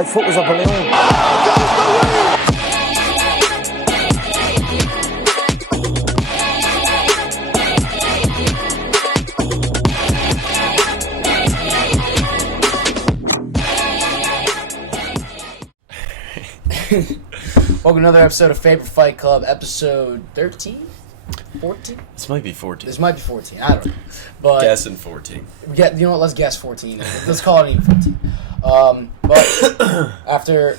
My foot was a balloon. Welcome to another episode of Faber Fight Club, episode 13? 14? This might be 14. This might be 14, I don't know. But Guessing 14. you know what, let's guess 14. Let's call it even 14. But after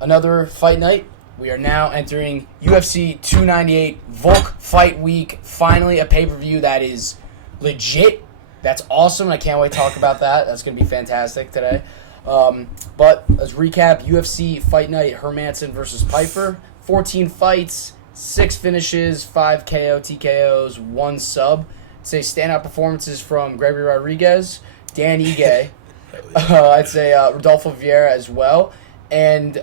another fight night, we are now entering UFC 298 Volk Fight Week. Finally, a pay-per-view that is legit. That's awesome. I can't wait to talk about that. That's going to be fantastic today. But let's recap UFC Fight Night Hermansson versus Pyfer. 14 fights, 6 finishes, 5 KO, TKOs, 1 sub. I'd say standout performances from Gregory Rodriguez, Dan Ige, I'd say Rodolfo Vieira as well, and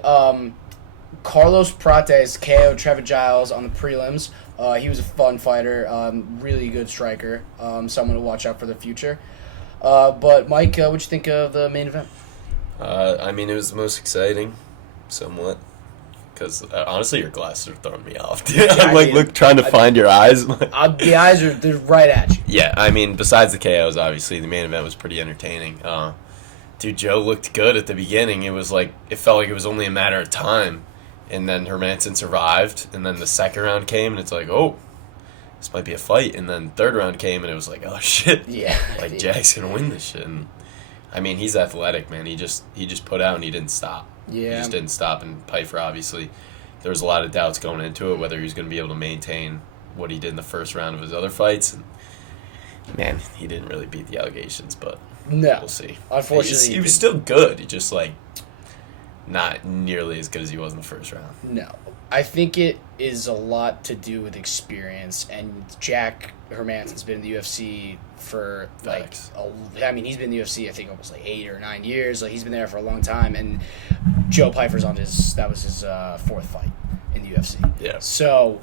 Carlos Prates KO Trevor Giles on the prelims. He was a fun fighter, really good striker, someone to watch out for the future. But Mike, what'd you think of the main event? I mean, it was the most exciting, somewhat. Because, honestly, your glasses are throwing me off. I'm, trying to find your eyes. The eyes are they're right at you. Yeah, I mean, besides the KOs, obviously, the main event was pretty entertaining. Dude, Joe looked good at the beginning. It felt like it was only a matter of time. And then Hermansson survived. And then the second round came, and it's like, oh, this might be a fight. And then third round came, and it was like, oh, shit. Yeah. Like, Jack's going to win this shit. And, I mean, he's athletic, man. He just put out and he didn't stop. Yeah. He just didn't stop. And Pyfer, obviously, there was a lot of doubts going into it, whether he was going to be able to maintain what he did in the first round of his other fights. And, man, he didn't really beat the allegations, but we'll see. Unfortunately. He was still good. He just, not nearly as good as he was in the first round. No. I think it is a lot to do with experience, and Jack Hermansson's been in the UFC for he's been in the UFC I think almost 8 or 9 years. He's been there for a long time, and Joe Pyfer's that was his 4th fight in the UFC. Yeah. So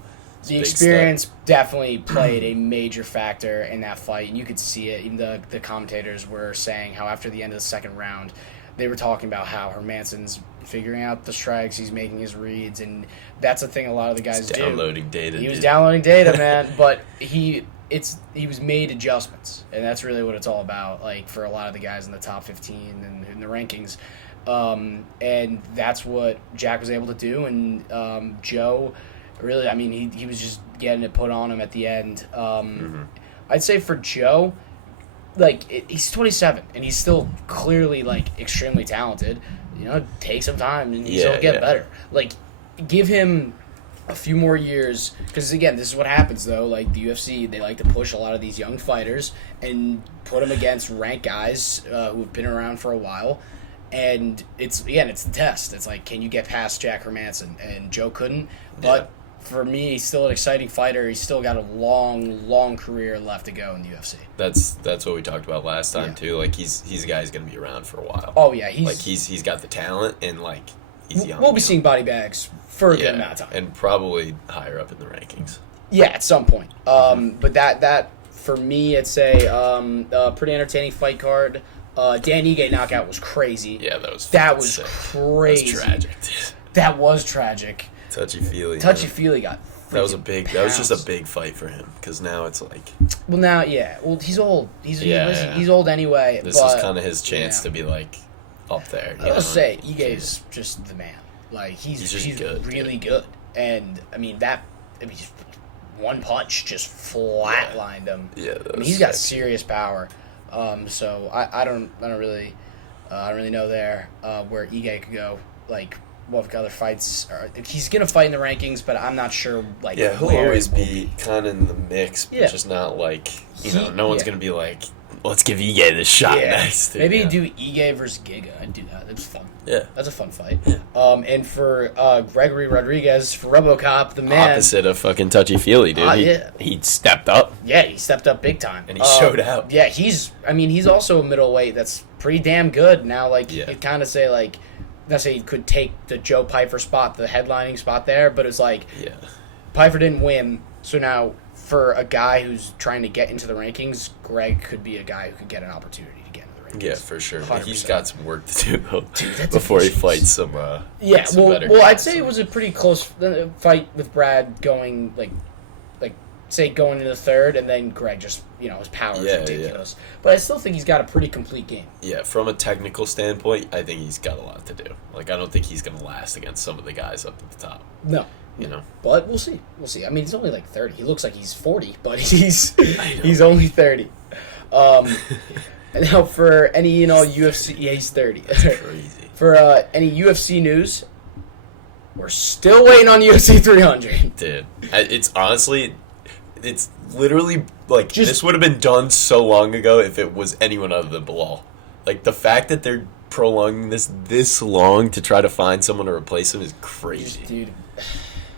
the experience definitely played a major factor in that fight, and you could see it. Even the commentators were saying how after the end of the second round, they were talking about how Hermansson's figuring out the strikes, he's making his reads, and that's the thing a lot of the guys do. Downloading data. He was downloading data, man, but he was made adjustments, and that's really what it's all about. For a lot of the guys in the top 15 and in the rankings, and that's what Jack was able to do. And Joe, really, I mean, he was just getting it put on him at the end. I'd say for Joe, he's 27 and he's still clearly extremely talented. Take some time and he'll get better. Give him a few more years, because again, this is what happens though. The UFC, they like to push a lot of these young fighters and put them against ranked guys who have been around for a while, and it's the test. It's can you get past Jack Hermansson? And Joe couldn't, but for me, he's still an exciting fighter. He's still got a long career left to go in the UFC. That's what we talked about last time too. He's a guy who's gonna be around for a while. Oh yeah, he's got the talent, and he's young. We'll be seeing body bags for a good amount of time, and probably higher up in the rankings. Yeah, at some point. But that for me, I'd say a pretty entertaining fight card. Dan Ige knockout was crazy. Yeah, that was crazy. That was tragic. That was tragic. Touchy-feely got that was just a big fight for him, because now it's well, now he's old. He's old anyway. This is kind of his chance to be up there. I'll say Ige's just the man. He's good, really good. And I mean one punch just flatlined him. Yeah, he's got serious power. So I don't really know where Ige could go. What other fights he's gonna fight in the rankings, but I'm not sure. He'll always be kind of in the mix, but just not no one's gonna be let's give Ige this shot next. Maybe do Ige versus Giga. I'd do that. It's fun. Yeah, that's a fun fight. And for Gregory Rodriguez, for RoboCop, the man opposite of fucking touchy-feely, dude. He stepped up. Yeah, he stepped up big time, and he showed out. Yeah, he's also a middleweight that's pretty damn good now. You kind of say not say he could take the Joe Pyfer spot, the headlining spot there, but it's Pyfer didn't win, so now for a guy who's trying to get into the rankings, Greg could be a guy who could get an opportunity to get into the Yeah, for sure. 100%. He's got some work to do Dude, before he fights some. Some better I'd guys. say it was a pretty close fight with Brad going say going into the third, and then Greg just his power is ridiculous. But I still think he's got a pretty complete game. Yeah, from a technical standpoint, I think he's got a lot to do. Like, I don't think he's going to last against some of the guys up at the top. No. But we'll see. I mean, he's only like 30. He looks like he's 40, but he's only 30. Now for any UFC, he's 30. That's crazy. For any UFC news, we're still waiting on UFC 300. Dude, it's literally like this would have been done so long ago if it was anyone other than Bilal. Like, the fact that they're prolonging this long to try to find someone to replace him is crazy. Dude.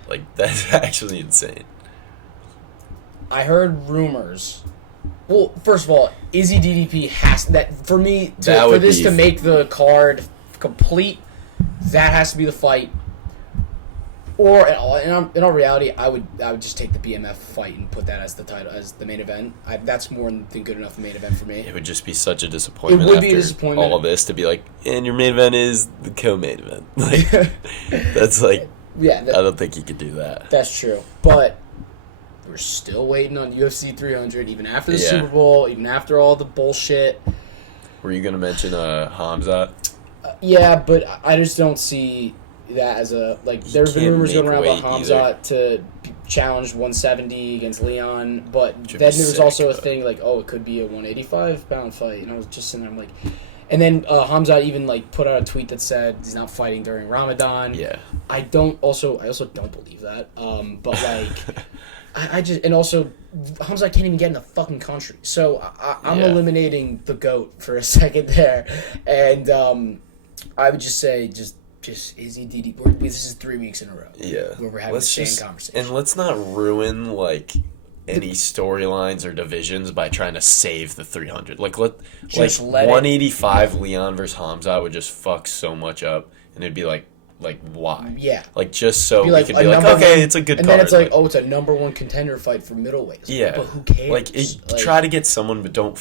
Like, that's actually insane. I heard rumors. Well, first of all, Izzy DDP has that for me for this to make the card complete. That has to be the fight. Or in all reality, I would just take the BMF fight and put that as the title, as the main event. That's more than good enough main event for me. It would just be such a disappointment. It would after be a disappointment. all of this to be like, and your main event is the co-main event. Like, that's like, I don't think you could do that. That's true, but we're still waiting on UFC 300, even after the Super Bowl, even after all the bullshit. Were you gonna mention Hamzat? Yeah, but I just don't see that as a there's been rumors going around about Hamzat to challenge 170 against Leon, but then there was also a thing it could be a 185-pound fight, and I was just sitting there, I'm like, and then Hamzat even put out a tweet that said he's not fighting during Ramadan. Yeah, I also don't believe that, but I just, and also Hamzat can't even get in the fucking country, so I'm eliminating the GOAT for a second there, and I would just say just Izzy DD. This is 3 weeks in a row. Yeah, where we're having the same conversation. And let's not ruin any storylines or divisions by trying to save the 300. Let 185 Leon versus Hamzat would just fuck so much up, and it'd be why? Yeah. Just so we could be okay, it's a good card. And then it's it's a number one contender fight for middleweights. Yeah. But who cares? Try to get someone, but don't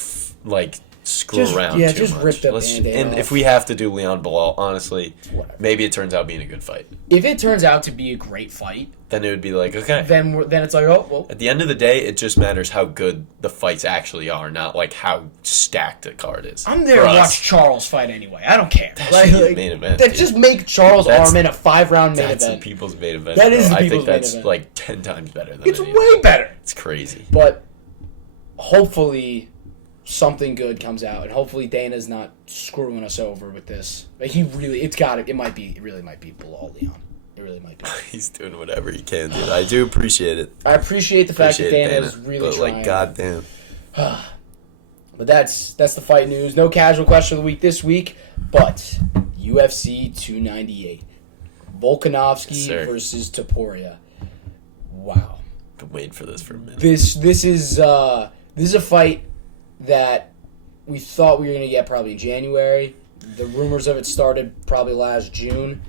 screw around too much. Just rip the Band-Aid off. If we have to do Leon Bilal, honestly, maybe it turns out being a good fight. If it turns out to be a great fight, then it would be okay. Then it's well. At the end of the day, it just matters how good the fights actually are, not how stacked the card is. I'm there to watch Charles fight anyway. I don't care. That should be the main event. Just make Charles Arman a 5-round main event. That's the people's main event. That is the people's main event. I think that's 10 times better than it's way better. It's crazy. But hopefully something good comes out, and hopefully Dana's not screwing us over with this. It really might be Bilal Leon. It really might be. He's doing whatever he can, dude. I do appreciate it. I appreciate the fact that Dana is really trying. Goddamn. But that's the fight news. No casual question of the week this week, but UFC 298. Volkanovski versus Topuria. Wow. Been waiting for this for a minute. This is a fight that we thought we were going to get probably in January. The rumors of it started probably last June,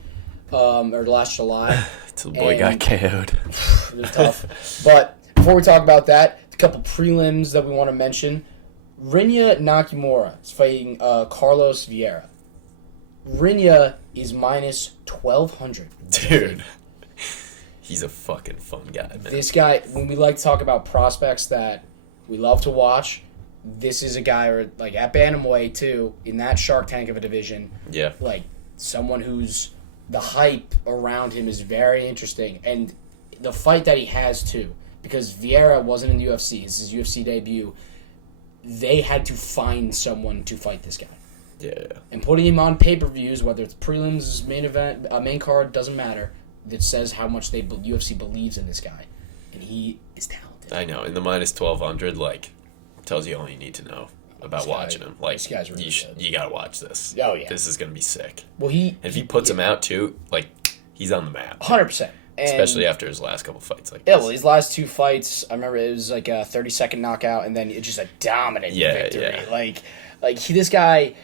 or last July. Till the boy got KO'd. It was tough. But before we talk about that, a couple prelims that we want to mention. Rinya Nakamura is fighting Carlos Vieira. Rinya is minus 1,200. Dude. He's a fucking fun guy, man. This guy, when we like to talk about prospects that we love to watch, this is a guy, or at Bantamweight too, in that Shark Tank of a division. Yeah. Someone who's, the hype around him is very interesting. And the fight that he has too, because Vieira wasn't in the UFC, this is his UFC debut, they had to find someone to fight this guy. Yeah. And putting him on pay-per-views, whether it's prelims, main event, main card, doesn't matter. It says how much UFC believes in this guy. And he is talented. I know. In the minus 1,200, tells you all you need to know about watching him. This guy's really good. You gotta watch this. Oh, yeah. This is gonna be sick. Well, if he puts him out, too, he's on the map. 100%. Especially after his last couple fights. Yeah, well, his last two fights, I remember it was a 30-second knockout, and then it's just a dominant victory. Yeah. This guy,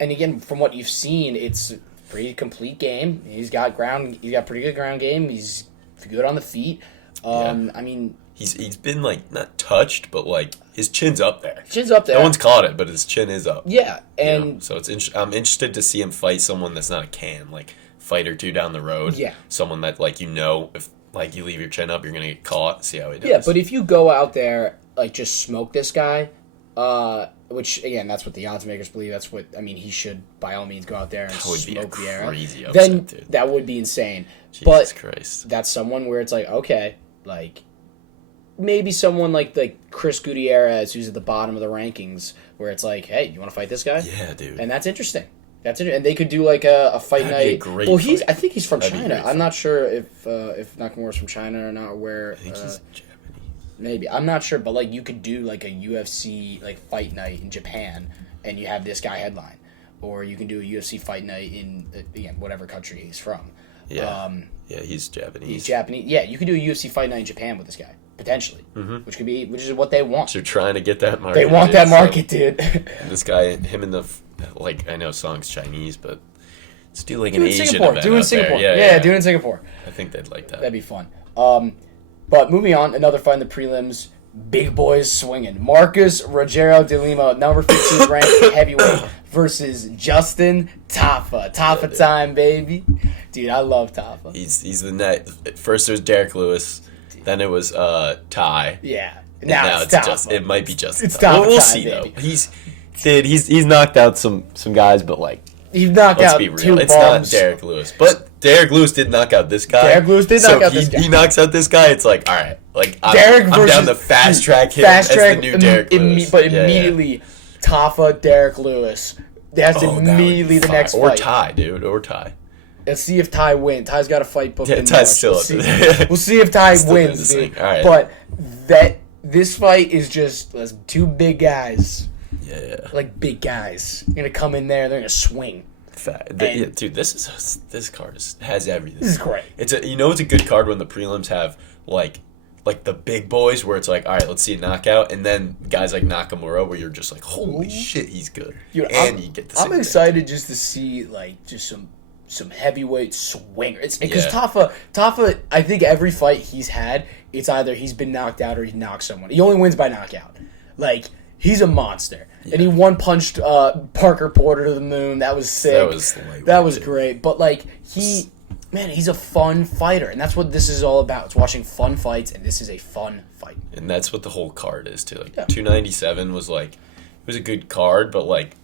and again, from what you've seen, it's a pretty complete game. He's got pretty good ground game. He's good on the feet. I mean, he's been like not touched, but like his chin's up there. Chin's up there. No one's caught it, but his chin is up. Yeah, and you know? So I'm interested to see him fight someone that's not a can, like fight or two down the road. Yeah, someone that like if like you leave your chin up, you're gonna get caught. See how he does. Yeah, but if you go out there like just smoke this guy, which again that's what the odds makers believe. That's what he should by all means go out there and smoke the air. Then dude. That would be insane. Jesus Christ. That's someone where it's like okay, like. Maybe someone like Chris Gutierrez, who's at the bottom of the rankings, where it's like, hey, you want to fight this guy? Yeah, dude. And that's interesting. And they could do like a fight That'd night. Be a great well, fight. I think he's from That'd China. I'm not sure if Nakamura's from China or not. Where I think he's Japanese. Maybe I'm not sure, but like you could do like a UFC like fight night in Japan, and you have this guy headline, or you can do a UFC fight night in again whatever country he's from. Yeah. Yeah, he's Japanese. He's Japanese. Yeah, you could do a UFC fight night in Japan with this guy. Potentially, which is what they want. So they're trying to get that market. They want that market, dude. This guy, him and I know Song's Chinese, but let's do like an Asian Singapore. event. Do it in Singapore. Yeah, do it in Singapore. I think they'd like that. That'd be fun. But moving on, another fight in the prelims. Big boys swinging. Marcus Rogero de Lima, number 15 ranked heavyweight, versus Justin Tafa. Tafa time, baby. Dude, I love Tafa. He's the net. First it was Derek Lewis. Then it was Ty. Yeah. Now it's it might be Justin. It's Tafa. We'll see baby. though. He's knocked out some guys, but like he's knocked let's out be real. two It's bombs. not Derek Lewis, but Derek Lewis did knock out this guy. Derek Lewis did knock out this guy. He knocks out this guy. It's like all right, like I'm down to fast track him as the new Derek Lewis. But immediately, Tafa, Derek Lewis. That's immediately the next or fight. Ty, dude, or Ty. Let's see if Ty wins. Ty's got a fight booked. Yeah, in Ty's March. still We'll see if Ty wins, dude. All right. But this fight is just two big guys. Yeah. Like big guys. They're gonna come in there. They're gonna swing. Dude, this card has everything. This is great. It's a good card when the prelims have like the big boys where it's like, all right, let's see a knockout, and then guys like Nakamura where you're just like, holy shit, he's good. Dude, you get the. I'm excited just to see like just some heavyweight swingers. Because Tafa, I think every fight he's had, it's either he's been knocked out or he knocked someone. He only wins by knockout. Like he's a monster. Yeah. And he one-punched Parker Porter to the moon. That was sick. That was great. But like he's a fun fighter, and that's what this is all about. It's watching fun fights, and this is a fun fight. And that's what the whole card is too. Like 297 was like it was a good card, but like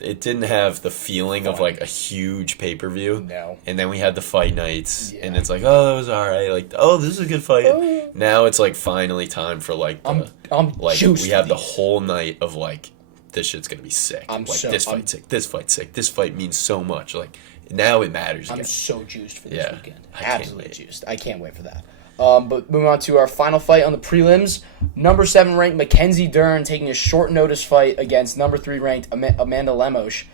it didn't have the feeling of like a huge pay-per-view. No. And then we had the fight nights, and it's like, oh, it was all right. Like, oh, this is a good fight. Now it's like finally time for like we have the whole night of like this shit's gonna be sick. This fight's sick. This fight's sick. This fight means so much. Like now it matters. I'm so juiced for this weekend. Absolutely juiced. I can't wait for that. But moving on to our final fight on the prelims, number 7 ranked Mackenzie Dern taking a short notice fight against number 3 ranked Amanda Lemos.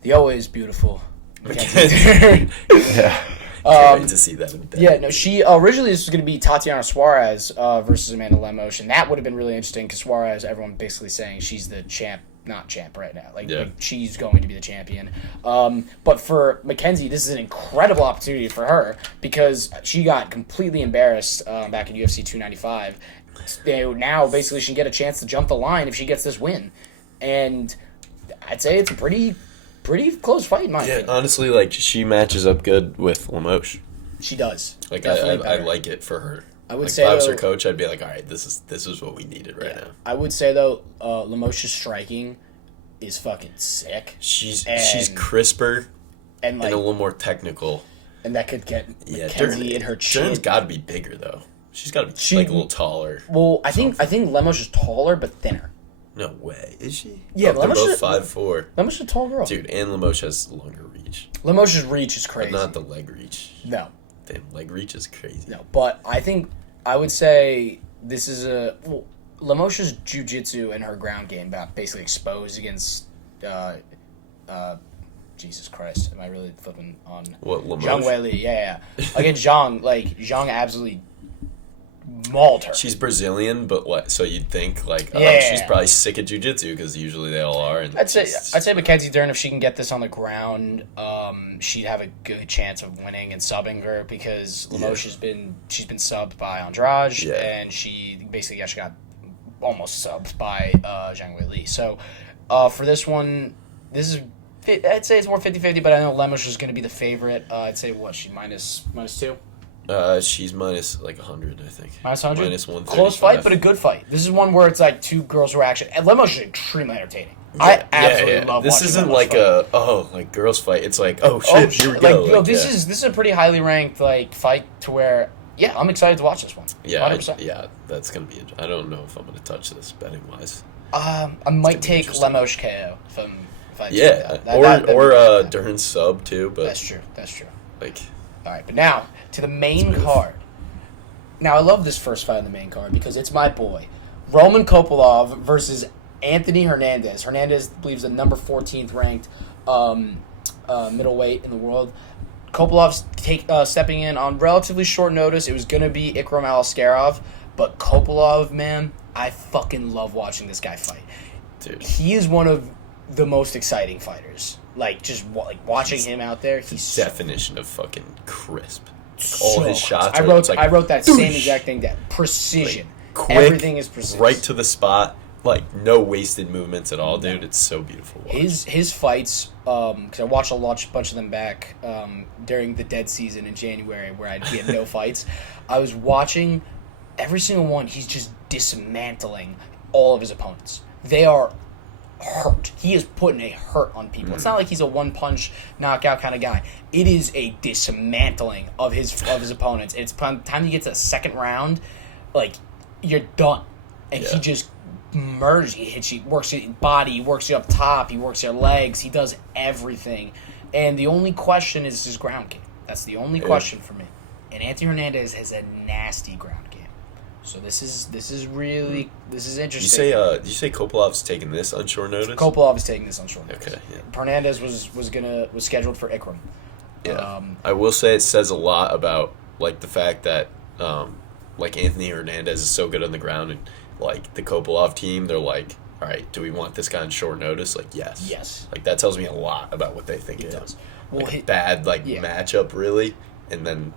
The always beautiful Mackenzie Dern. Yeah. Can't wait to see that. Yeah, no, she originally this was going to be Tatiana Suarez versus Amanda Lemos, and that would have been really interesting because Suarez, everyone basically saying she's the not champ right now. Like she's going to be the champion. But for Mackenzie, this is an incredible opportunity for her because she got completely embarrassed back in UFC 295. Now basically she can get a chance to jump the line if she gets this win. And I'd say it's a pretty close fight in my opinion. Honestly, like she matches up good with Lemos. She does. Like I like it for her. I would say if I was her coach, I'd be like, all right, this is what we needed right now. I would say though, Lemos's striking is fucking sick. She's crisper and a little more technical. And that could get Mackenzie in her chin. Dern's got to be bigger though. She's got to be like a little taller. Well, I think Lemos is taller but thinner. No way, is she? Yeah, they're both 5'4". Lemos is a tall girl, dude, and Lemos has longer reach. Lemos's reach is crazy, but not the leg reach. No. Damn, leg reach is crazy. No, but I would say this is Lemos's jiu-jitsu and her ground game got basically exposed against Jesus Christ, am I really flipping on what Lemos? Zhang Weili? Yeah. Against Zhang, like Zhang absolutely mauled her. She's Brazilian, but what? So you'd think like, she's probably sick at jiu-jitsu because usually they all are. And I'd say Mackenzie Dern, if she can get this on the ground, she'd have a good chance of winning and subbing her because Lemos she's been subbed by Andrade, and she got almost subbed by Zhang Wei Li. So for this one, I'd say it's more 50-50, but I know Lemos is going to be the favorite. I'd say she minus 2. She's minus like 100, I think. Minus 100? Minus 135. Close fight, but a good fight. This is one where it's like two girls who are actually... And Lemos is extremely entertaining. I absolutely love this watching isn't Lemos like fight. girls fight. It's like, shit, here we go. This is a pretty highly ranked fight to where, I'm excited to watch this one. Yeah, 100%. that's going to be... I don't know if I'm going to touch this betting-wise. I might take Lemos KO if I Dern sub, too. But That's true. Like... All right, but now to the main card. Now, I love this first fight on the main card because it's my boy, Roman Kopylov versus Anthony Hernandez. Hernandez believes the number 14th ranked middleweight in the world. Kopilov's stepping in on relatively short notice. It was going to be Ikram Aliskerov, but Kopylov, man, I fucking love watching this guy fight. Dude. He is one of the most exciting fighters. Watching him out there, he's definition of fucking crisp. All his shots. I wrote that same exact thing down. Precision. Quick, everything is precision. Right to the spot. No wasted movements at all, dude. It's so beautiful. His fights, because I watched a bunch of them back during the dead season in January, where he had no fights. I was watching every single one. He's just dismantling all of his opponents. They are hurt. He is putting a hurt on people. It's not like he's a one-punch knockout kind of guy. It is a dismantling of his opponents. It's time you get to the second round, you're done. And he just murders. He hits you, works your body, he works you up top, he works your legs, he does everything. And the only question is his ground game. That's the only question for me. And Anthony Hernandez has a nasty ground game. So this is interesting. Did you say Kopilov's taking this on short notice? Kopylov is taking this on short notice. Okay. Yeah. Hernandez was scheduled for Ikram. Yeah. I will say it says a lot about the fact that Anthony Hernandez is so good on the ground, and the Kopylov team, they're like, all right, do we want this guy on short notice? Yes. Yes. That tells me a lot about what they think it of him. does. Well, bad matchup really, and then.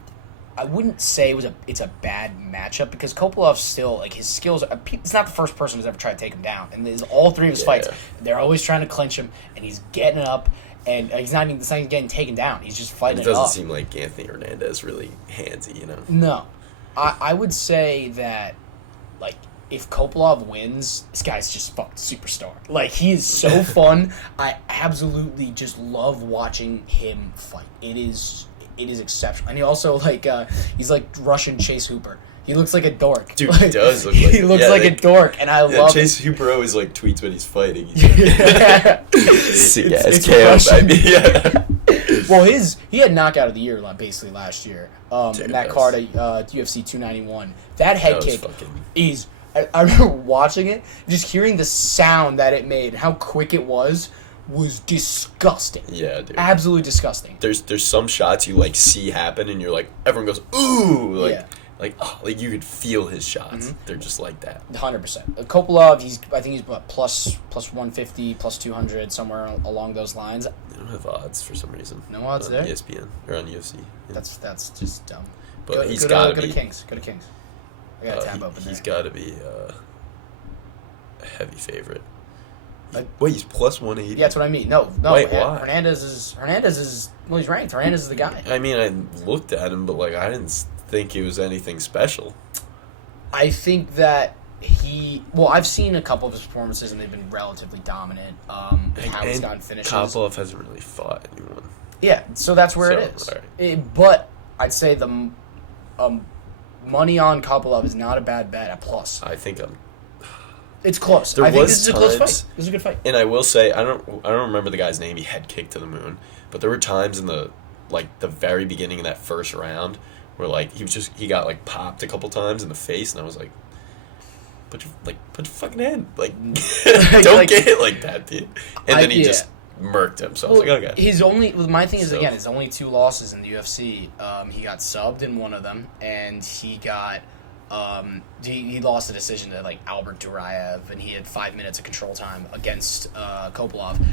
I wouldn't say it's a bad matchup because Kopylov still his skills. It's not the first person who's ever tried to take him down, and all three of his fights, they're always trying to clinch him, and he's getting up, and he's not even getting taken down. He's just fighting it up. It doesn't seem like Anthony Hernandez really handsy, No, I would say that if Kopylov wins, this guy's just fucking superstar. He is so fun. I absolutely just love watching him fight. It is exceptional. And he also he's like Russian Chase Hooper. He looks like a dork. Dude, he does look like he looks like a dork, and I love Chase Hooper always tweets when he's fighting. He's sick it's KO, baby. Well, he had knockout of the year basically last year. In that card at UFC 291. That head kick is. I remember watching it, just hearing the sound that it made, how quick it was disgusting. Yeah, dude. Absolutely disgusting. There's some shots you see happen, and you're everyone goes ooh, you could feel his shots. Mm-hmm. They're just like that. 100%. Kopylov, I think he's plus 150, plus 200, somewhere along those lines. They don't have odds for some reason. No odds there. ESPN or on UFC. Yeah. That's just dumb. But he's got to be. Go to Kings. I got a tab open there. He's got to be a heavy favorite. Wait, he's plus 180? Yeah, that's what I mean. No. Wait, why? Hernandez is he's ranked. Hernandez is the guy. I mean, I looked at him, but I didn't think he was anything special. I think that I've seen a couple of his performances, and they've been relatively dominant. How he's gotten finishes. Kopylov hasn't really fought anyone. Yeah, so that's where it is. Right. But I'd say the money on Kopylov is not a bad bet at plus. I think it's close. I think this is a close fight. This is a good fight. And I will say, I don't remember the guy's name. He head kicked to the moon, but there were times in the very beginning of that first round where he got popped a couple times in the face, and I was like, put your fucking hand don't get hit like that, dude. And then he just murked him. So I was okay. My thing is his only 2 losses in the UFC. He got subbed in one of them, and he got He lost a decision to like Albert Duraev, and he had 5 minutes of control time against Kopolov.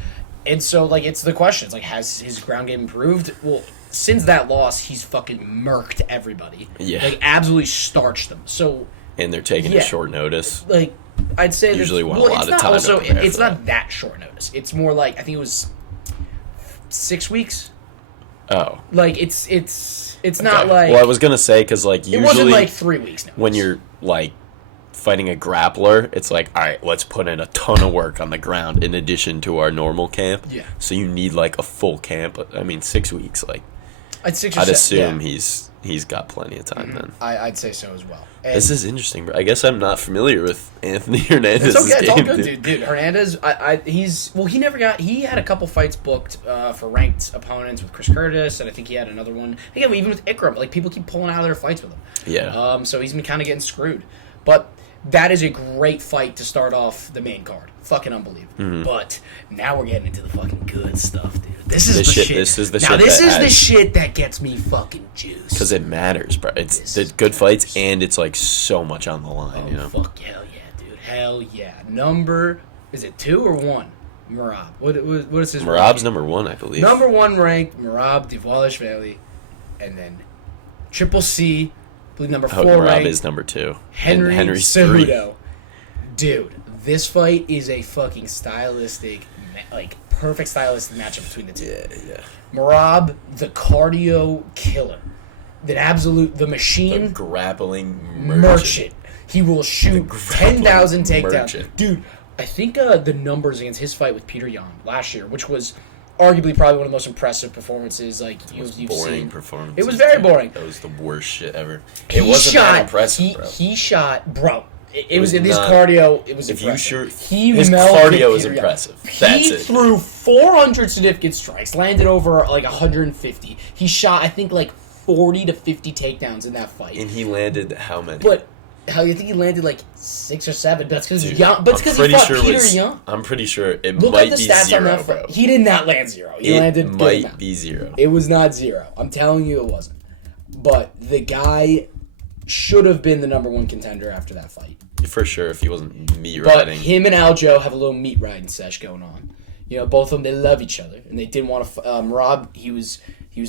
And so, like, it's the question. It's like, has his ground game improved? Well, since that loss, he's fucking murked everybody. Yeah. Like, absolutely starched them. So... And they're taking a short notice. Like, I'd say... Usually want a lot of time also, to prepare it's for not that short notice. It's more like, I think it was 6 weeks. Oh. Like, it's not like... Well, I was going to say, because, like, usually... It wasn't like 3 weeks notice. When you're, like... fighting a grappler, it's like, all right, let's put in a ton of work on the ground in addition to our normal camp. Yeah. So you need like a full camp. I mean, 6 weeks. Like, I'd assume he's got plenty of time then. I'd say so as well. And this is interesting, bro. I guess I'm not familiar with Anthony Hernandez's it's okay. It's all game, good, dude. Hernandez, he had a couple fights booked for ranked opponents with Chris Curtis, and I think he had another one. Again, even with Ikram, like people keep pulling out of their fights with him. Yeah. So he's been kind of getting screwed, but. That is a great fight to start off the main card. Fucking unbelievable. Mm-hmm. But now we're getting into the fucking good stuff, dude. This is the shit. This is the shit that gets me fucking juiced. Because it matters, bro. It's the good fights, and it's like so much on the line, you know? Fuck, hell yeah, dude. Hell yeah. Number, is it 2 or 1? Merab. What is his Merab's rank? number 1, I believe. Number 1 ranked, Merab Dvalishvili. And then Triple C. I believe number 4 Merab ranked, is number 2. Henry Cejudo. Cejudo. Dude, this fight is a fucking stylistic, like, perfect stylistic matchup between the two. Yeah. Merab, the cardio killer. The machine. The grappling merchant. He will shoot 10,000 takedowns. Merchant. Dude, I think the numbers against his fight with Peter Yan last year, which was arguably probably one of the most impressive performances you've seen. Performance. It was very boring. That was the worst shit ever. It wasn't that impressive, bro. He shot, bro. It was in his cardio. It was if impressive. His cardio is impressive. That's it. He threw 400 significant strikes, landed over like 150. He shot, I think, like 40 to 50 takedowns in that fight. And he landed how many? But hell, I think he landed like 6 or 7. That's because he fought Peter Yan. I'm pretty sure it Look might at the be stats 0, on that bro. fight. He did not land 0. He landed might be 0. It was not 0. I'm telling you, it wasn't. But the guy should have been the number 1 contender after that fight. For sure, if he wasn't meat But riding. him and Aljo have a little meat riding sesh going on. You know, both of them, they love each other, and they didn't want to. Merab, he was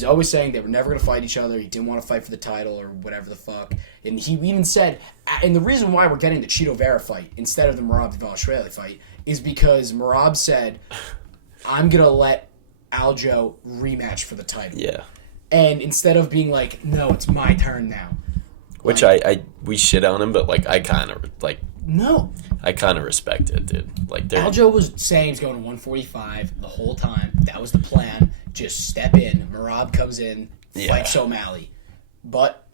always saying they were never going to fight each other. He didn't want to fight for the title or whatever the fuck. And he even said, and the reason why we're getting the Cheeto Vera fight instead of the Merab Dvalishvili fight is because Merab said, "I'm going to let Aljo rematch for the title." Yeah. And instead of being like, "No, it's my turn now." Which we shit on him, but like I kind of like. No. I kind of respect it, dude. Like Aljo was saying he's going to 145 the whole time. That was the plan. Just step in. Merab comes in, fights O'Malley. But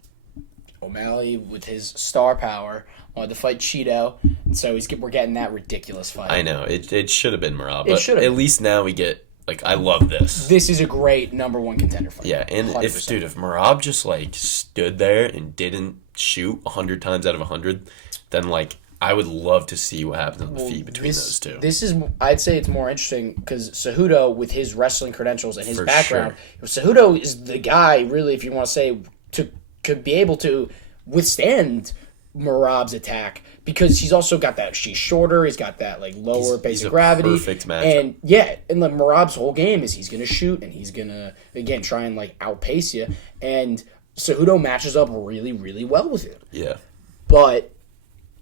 O'Malley, with his star power, wanted to fight Cheeto. So we're getting that ridiculous fight. I know. It should have been Merab. It should have. At least now we get, like, I love this. This is a great number 1 contender fight. Yeah, and 100%. if Merab just, like, stood there and didn't shoot 100 times out of 100, then, like, I would love to see what happens on the feet between those two. This is, I'd say it's more interesting because Cejudo, with his wrestling credentials and his background, Cejudo is the guy, really, if you want to say, could be able to withstand Merab's attack because he's also got that, she's shorter, he's got that like lower base of gravity. Perfect matchup. And yeah, and like Merab's whole game is he's going to shoot and he's going to, again, try and like outpace you. And Cejudo matches up really, really well with him. Yeah. But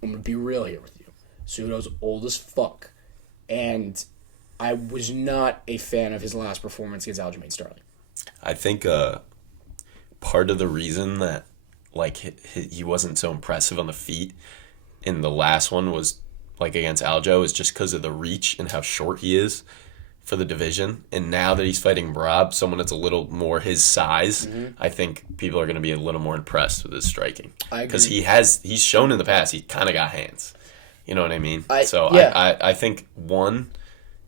I'm going to be real here with you. Cejudo's old as fuck. And I was not a fan of his last performance against Aljamain Sterling. I think part of the reason that like he wasn't so impressive on the feet in the last one was like against Aljo is just because of the reach and how short he is for the division. And now that he's fighting Merab, someone that's a little more his size, I think people are going to be a little more impressed with his striking. Because he's shown in the past he kind of got hands. You know what I mean? I think one,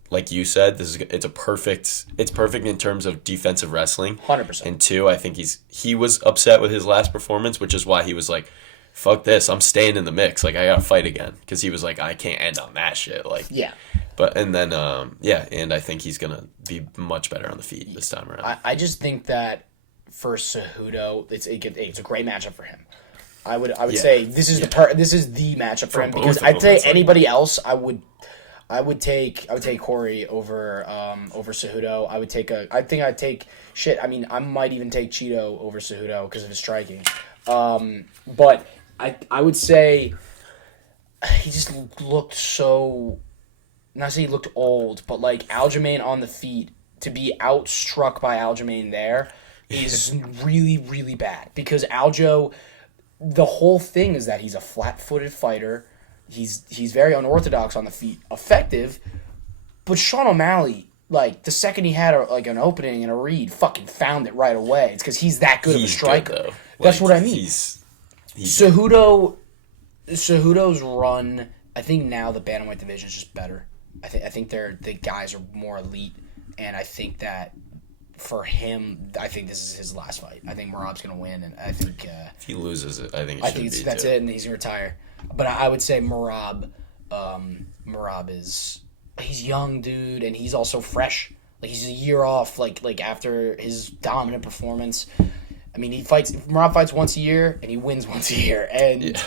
like you said, it's perfect in terms of defensive wrestling. 100%. And two, I think he was upset with his last performance, which is why he was like, fuck this, I'm staying in the mix. Like, I gotta fight again. Because he was like, I can't end on that shit. Like, yeah. And I think he's gonna be much better on the feet this time around. I just think that for Cejudo, it's a great matchup for him. I would Yeah. say this is this is the matchup for him, both because of I'd them, say it's like- anybody else I would take Corey over Cejudo. I'd take shit. I mean, I might even take Cheeto over Cejudo because of his striking. But I would say he just looked so. Not say he looked old, but like Aljamain on the feet, to be outstruck by Aljamain there is really, really bad, because Aljo, the whole thing is that he's a flat-footed fighter. He's very unorthodox on the feet, effective, but Sean O'Malley, like, the second he had an opening and a read, fucking found it right away. It's because he's that good of a striker. Good, That's what I mean. He's Cejudo's run, I think now the bantamweight division is just better. I think the guys are more elite, and I think that for him, I think this is his last fight. I think Merab's gonna win, and I think if he loses it, I think that's it, and he's gonna retire. But I would say Merab is, he's young, dude, and he's also fresh. Like, he's a year off. Like after his dominant performance. I mean, Merab fights once a year, and he wins once a year, and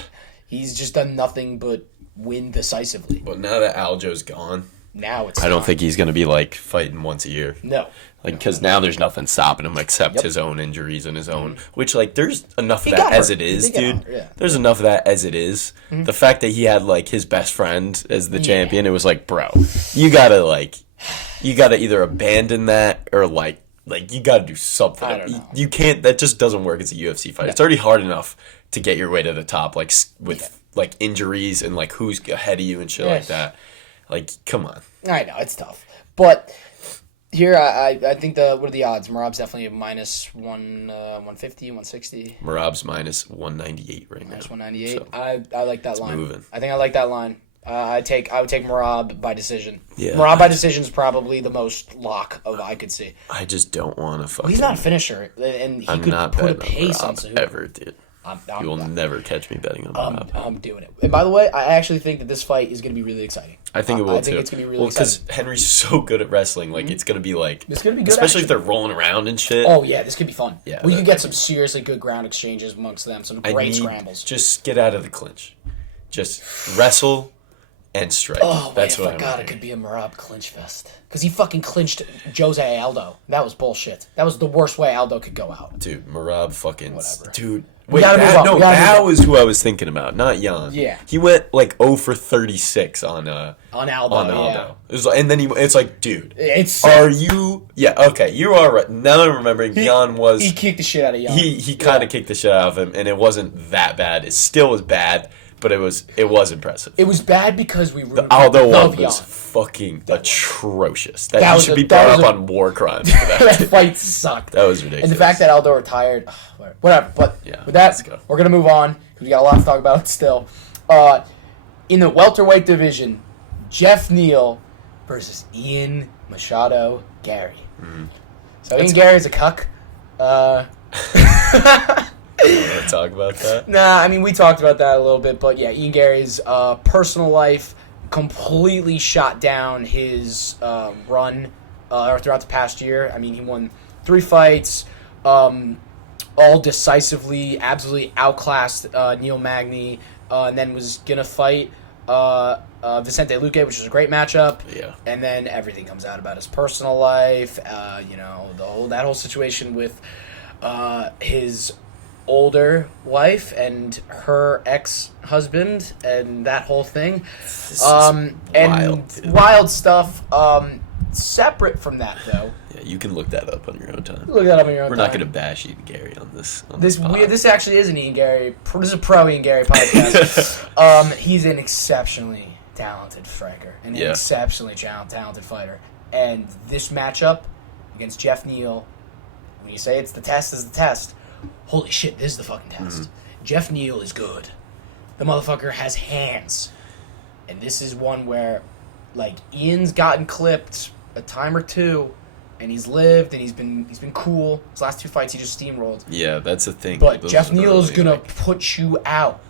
he's just done nothing but win decisively. But now that Aljo's gone, I don't think he's going to be like fighting once a year. No. Because now there's nothing stopping him except his own injuries and his own, which, like, there's enough of that as it is, dude. There's enough of that as it is. Mm-hmm. The fact that he had, like, his best friend as the champion, it was like, bro, you gotta either abandon that or like you gotta do something. I don't know. You can't. That just doesn't work as a UFC fight. No. It's already hard enough to get your way to the top, like with like injuries and like who's ahead of you and shit like that. Like, come on. I know it's tough, but here I think what are the odds? Merab's definitely a minus 150, 160. Merab's minus 198 right now. Minus 198. So I like that line. Moving. I think I like that line. I would take Merab by decision. Yeah. Merab by decision is probably the most lock of I could see. I just don't want to fucking... He's not a finisher, and he could put a pace on Cejudo. Ever, dude. You will never catch me betting on Merab. I'm doing it. And by the way, I actually think that this fight is going to be really exciting. I think it will, too. I think it's going to be really exciting. Because Henry's so good at wrestling. Like, it's going to be like... It's going to be good, especially if they're rolling around and shit. Oh, yeah, this could be fun. Yeah, we could get some seriously good ground exchanges amongst them. Some great scrambles. Just get out of the clinch. Just wrestle and strike. Oh, that's what I forgot it could be a Merab clinch fest. Because he fucking clinched Jose Aldo. That was bullshit. That was the worst way Aldo could go out. Dude, Merab fucking... Whatever. Dude... Wait, that was who I was thinking about, not Jan. Yeah. He went like 0 for 36 on Aldo. Yeah. It was like, and then it's like, dude, it's are you? Yeah, okay, you are right. Now I'm remembering, Jan was. He kicked the shit out of Jan. He kind of kicked the shit out of him, and it wasn't that bad. It still was bad, but it was impressive. It was bad because we the Aldo one was fucking atrocious. That he should be brought up on war crimes for that. That fight sucked. That was ridiculous. And the fact that Aldo retired, whatever. But with that, we're gonna move on because we got a lot to talk about still. In the welterweight division, Jeff Neal versus Ian Machado Gary. Mm-hmm. So Ian Gary's a cuck. You want to talk about that? Nah, I mean, we talked about that a little bit, but yeah, Ian Gary's personal life completely shot down his run throughout the past year. I mean, he won 3 fights, all decisively, absolutely outclassed Neil Magny, and then was going to fight Vicente Luque, which was a great matchup. Yeah. And then everything comes out about his personal life, that whole situation with his older wife and her ex-husband and that whole thing. Wild stuff. Separate from that, though. Yeah, you can look that up on your own time. Look that up on your own time. We're not going to bash Ian Gary on this. This actually is an Ian Gary. This is a pro Ian Gary podcast. He's an exceptionally talented striker and an exceptionally talented fighter. And this matchup against Jeff Neal, when you say it's the test, is the test. Holy shit, this is the fucking test. Mm-hmm. Jeff Neal is good. The motherfucker has hands. And this is one where, like, Ian's gotten clipped a time or two, and he's lived, and he's been cool. His last 2 fights, he just steamrolled. Yeah, that's the thing. But Jeff Neal's gonna put you out.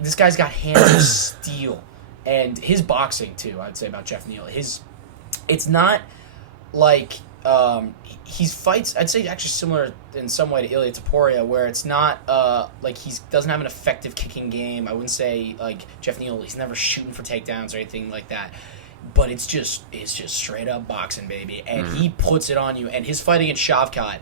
This guy's got hands of steel. And his boxing, too, I'd say about Jeff Neal. It's not like He's fights, I'd say, actually similar in some way to Ilya Topuria, where it's not like he doesn't have an effective kicking game. I wouldn't say like Jeff Neal. He's never shooting for takedowns or anything like that. But it's just straight up boxing, baby, and he puts it on you. And his fight against Shavkat,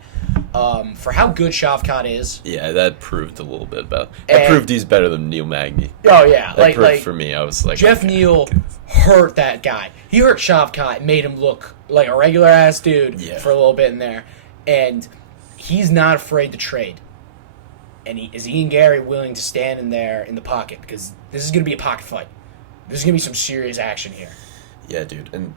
for how good Shavkat is, yeah, that proved a little bit about. That proved he's better than Neil Magny. Oh yeah, that proved for me. I was like, Jeff Neal hurt that guy. He hurt Shavkat, made him look like a regular ass dude for a little bit in there, and he's not afraid to trade. And is Ian Gary willing to stand in there in the pocket, because this is going to be a pocket fight. There's going to be some serious action here. Yeah, dude, and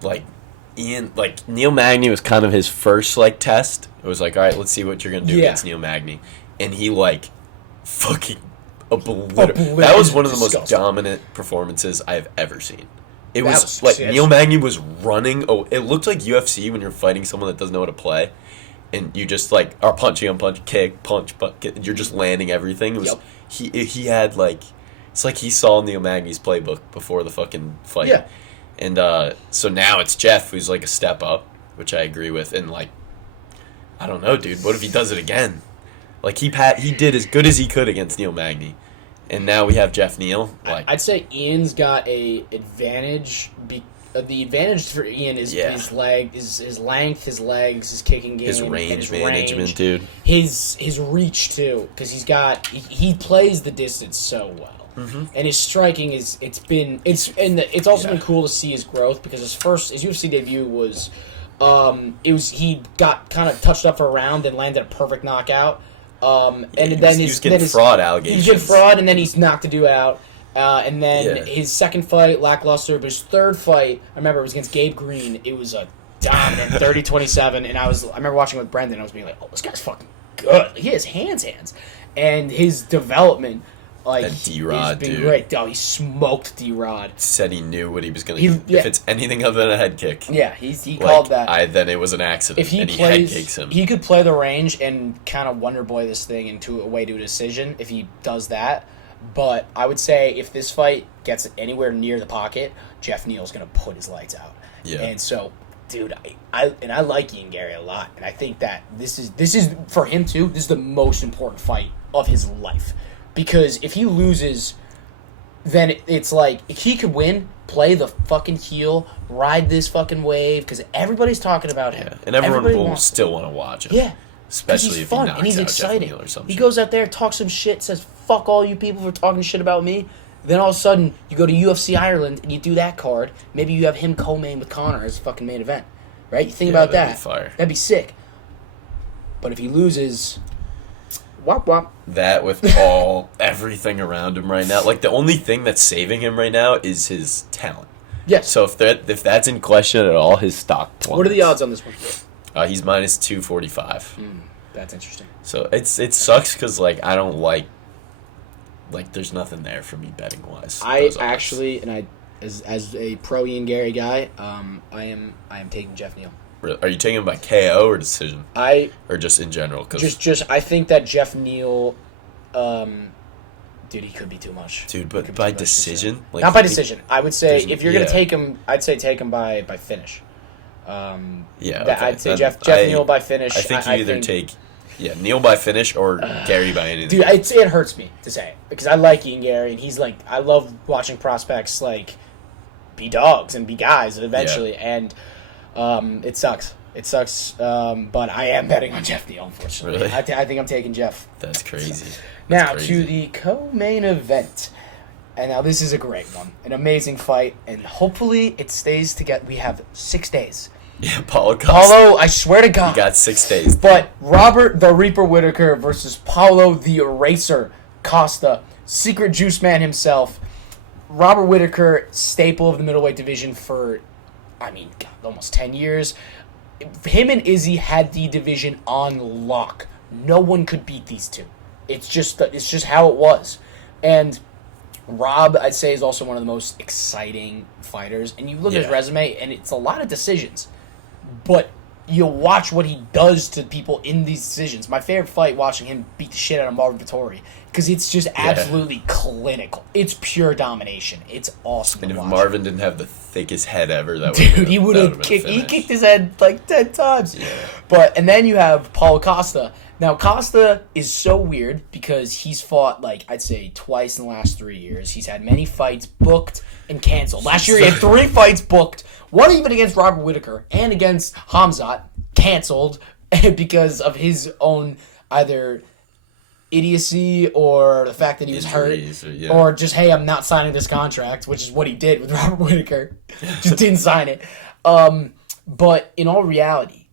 Neil Magny was kind of his first test. It was like, all right, let's see what you're gonna do against Neil Magny, and he fucking obliterated. That was one of the most dominant performances I've ever seen. It was Neil Magny was running. Oh, it looked like UFC when you're fighting someone that doesn't know how to play, and you just are punching on punch, kick, punch, you're just landing everything. It was he had it's like he saw Neil Magny's playbook before the fucking fight. Yeah. And so now it's Jeff who's a step up, which I agree with. And I don't know, dude. What if he does it again? He did as good as he could against Neil Magny, and now we have Jeff Neal. I'd say Ian's got a advantage. The advantage for Ian is his length, his legs, his kicking game, his range management, dude. His reach too, because he plays the distance so well. Mm-hmm. And his striking it's also been cool to see his growth, because his UFC debut was he got kind of touched up for a round and landed a perfect knockout. He was getting fraud allegations. He did fraud, and then he's knocked the dude out. And then his second fight, lackluster, but his third fight, I remember it was against Gabe Green. It was a dominant 30-27, and I remember watching it with Brendan. I was being like, oh, this guy's fucking good. He has hands, and his development. That D-Rod, dude. Great. Oh, he smoked D-Rod. Said he knew what he was going to do. If it's anything other than a head kick. Yeah, he called that. Then it was an accident, if he head kicks him. He could play the range and kind of wonder boy this thing into a way to a decision if he does that. But I would say if this fight gets anywhere near the pocket, Jeff Neal's going to put his lights out. Yeah. And so, dude, I like Ian Gary a lot. And I think that this is, for him too, this is the most important fight of his life. Because if he loses, then it's he could win, play the fucking heel, ride this fucking wave, because everybody's talking about him. Yeah. And everyone will still want to watch him. Yeah. Especially he's if fun, he knocks and he's out exciting. Jeff Neal or something. He goes out there, talks some shit, says, fuck all you people for talking shit about me. Then all of a sudden, you go to UFC Ireland, and you do that card. Maybe you have him co-main with Conor as a fucking main event. Right? You think about that. That'd be fire. That'd be sick. But if he loses... Wop wop. That with everything around him right now. The only thing that's saving him right now is his talent. Yes. So if that's in question at all, his stock plummets. What are the odds on this one? He's minus 245. That's interesting. So it sucks because I don't there's nothing there for me betting wise. I actually, and I as a pro Ian Gary guy, I am taking Jeff Neal. Are you taking him by KO or decision? Or just in general? Just I think that Jeff Neal, dude, he could be too much. Dude, but by decision? Not by decision. I would say if you're going to take him, I'd say take him by finish. Okay. I'd say Jeff Neal by finish. I think you either take Neal by finish or Gary by anything. Dude, it hurts me to say it, because I like Ian Gary, and he's I love watching prospects be dogs and be guys eventually, and it sucks. It sucks, but I am betting on Jeff Neal, unfortunately. Really? I think I'm taking Jeff. That's crazy. Now, to the co-main event. And now this is a great one. An amazing fight, and hopefully it stays together. We have 6 days. Yeah, Paulo, I swear to God. You got 6 days. But Robert the Reaper Whittaker versus Paulo the Eraser Costa. Secret Juice Man himself. Robert Whittaker, staple of the middleweight division for, almost 10 years. Him and Izzy had the division on lock. No one could beat these two. It's just how it was. And Rob, I'd say, is also one of the most exciting fighters. And you look at his resume, and it's a lot of decisions. But you watch what he does to people in these decisions. My favorite fight, watching him beat the shit out of Marvin Vettori, because it's just absolutely clinical. It's pure domination. It's awesome. And to if watch. Marvin didn't have the thickest head ever, he would have kicked. He kicked his head like 10 times. Yeah. And then you have Paulo Costa. Now Costa is so weird because he's fought like I'd say twice in the last 3 years. He's had many fights booked and canceled. Last year he had 3 fights booked, one even against Robert Whittaker and against Hamzat, canceled because of his own either idiocy or the fact that he was hurt, or just, hey, I'm not signing this contract, which is what he did with Robert Whittaker. Just didn't sign it. But in all reality,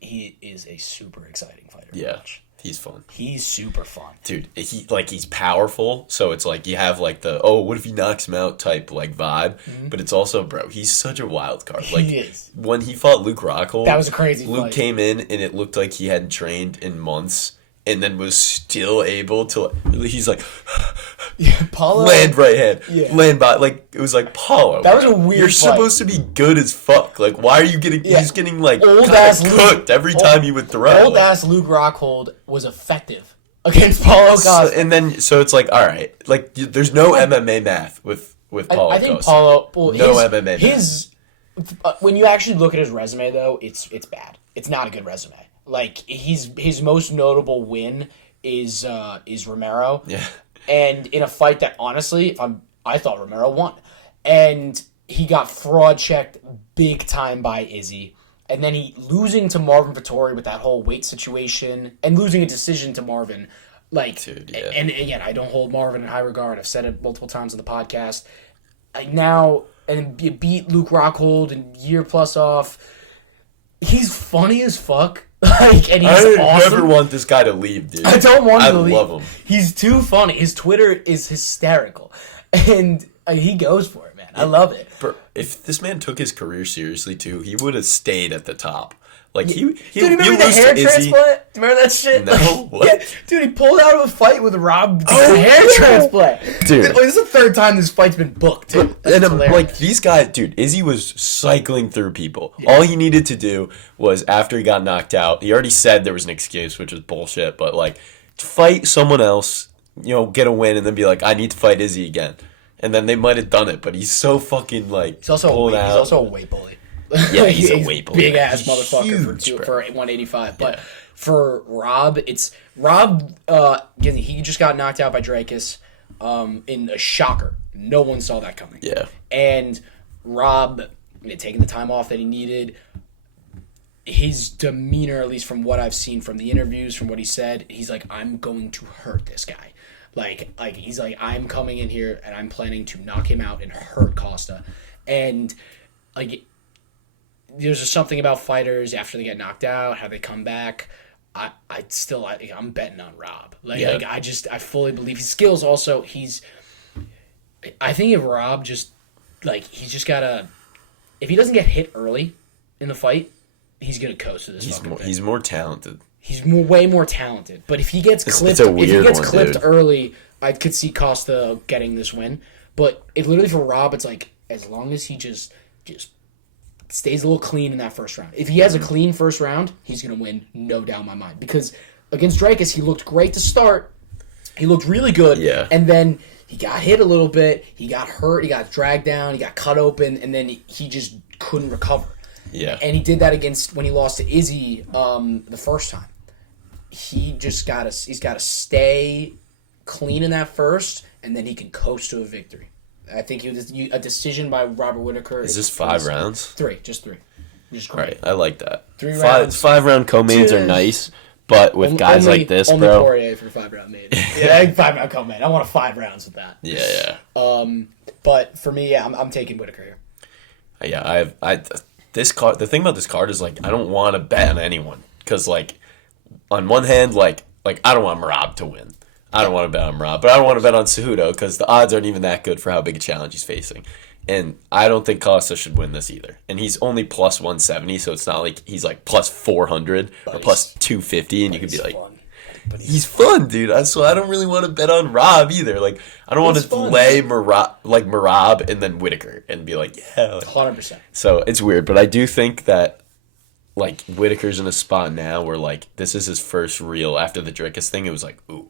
he is a super exciting fighter to watch. He's fun. He's super fun. Dude, he's powerful, so it's like you have like the, oh, what if he knocks him out type like vibe, but it's also, bro, he's such a wild card. Like, he is. When he fought Luke Rockhold, that was a crazy Luke fight. came in and it looked like he hadn't trained in months, and then was still able to, he's like, Paulo, land right hand, land by, like, it was like, Paulo, that was a weird You're fight. supposed to be good as fuck. Like, why are you getting, he's getting, like, Old-ass cooked every time he would throw. Old-ass Luke Rockhold was effective against Paulo Costa. And then, so it's like, all right, like, there's no MMA math with Paulo I think Costa. Paulo, MMA math. When you actually look at his resume, though, it's bad. It's not a good resume. Like, his most notable win is Romero. Yeah. And in a fight that, honestly, I thought Romero won. And he got fraud checked big time by Izzy. And then he losing to Marvin Vettori with that whole weight situation and losing a decision to Marvin. Like, dude, yeah. And again, I don't hold Marvin in high regard. I've said it multiple times on the podcast. Now, and you beat Luke Rockhold and year plus off. He's funny as fuck. Like, and he's awesome. I never want this guy to leave, dude. I don't want him to leave. I love him. He's too funny. His Twitter is hysterical. And he goes for it, man. I love it. If this man took his career seriously, too, he would have stayed at the top. Like, dude, remember the hair transplant? Remember that shit? No, what? Yeah, dude, he pulled out of a fight with Rob to get a hair transplant. Dude. This is the third time this fight's been booked, too. And I'm like, these guys, dude, Izzy was cycling through people. Yeah. All he needed to do was, after he got knocked out, he already said there was an excuse, which was bullshit, but, like, fight someone else, get a win, and then be like, I need to fight Izzy again. And then they might have done it, but he's so fucking, like, he's also a weight bully. Yeah, he's a weight bully. Big ass motherfucker for 185. But for Rob, he just got knocked out by Drakus in a shocker. No one saw that coming. Yeah. And Rob, taking the time off that he needed, his demeanor, at least from what I've seen from the interviews, from what he said, he's like, I'm going to hurt this guy. Like he's like, I'm coming in here and I'm planning to knock him out and hurt Costa. And like, there's just something about fighters after they get knocked out, how they come back. I'm betting on Rob. I fully believe his skills. Also, I think if Rob just he's just gotta, if he doesn't get hit early in the fight, he's gonna coast to this. He's more talented. He's way more talented. But if he gets clipped, early, I could see Costa getting this win. But literally for Rob, it's like, as long as he just stays a little clean in that first round. If he has a clean first round, he's going to win, no doubt in my mind. Because against Drakus, he looked great to start. He looked really good. Yeah. And then he got hit a little bit. He got hurt. He got dragged down. He got cut open. And then he just couldn't recover. Yeah. And he did that when he lost to Izzy the first time. He's got to stay clean in that first, and then he can coast to a victory. I think a decision by Robert Whittaker. Is this 5 rounds? 3, just 3. Just great. Right, I like that. 3 rounds. 5-round co-mains are nice, but with guys like this, only bro. Poirier for 5-round main. Yeah, 5-round co-main. I want a 5 rounds with that. Yeah. But for me, I'm taking Whittaker here. Yeah, this card. The thing about this card is I don't want to bet on anyone because on one hand, I don't want Merab to win. I don't want to bet on Merab, but I don't want to bet on Cejudo because the odds aren't even that good for how big a challenge he's facing. And I don't think Costa should win this either. And he's only plus 170, so it's not like he's plus 400 or plus 250, and you could be like, he's fun, dude. So I don't really want to bet on Rob either. I don't want to lay Merab and then Whittaker and be like, yeah. 100%. So it's weird, but I do think that like, Whitaker's in a spot now where, like, this is his first real, after the Drickus thing, it was like, ooh.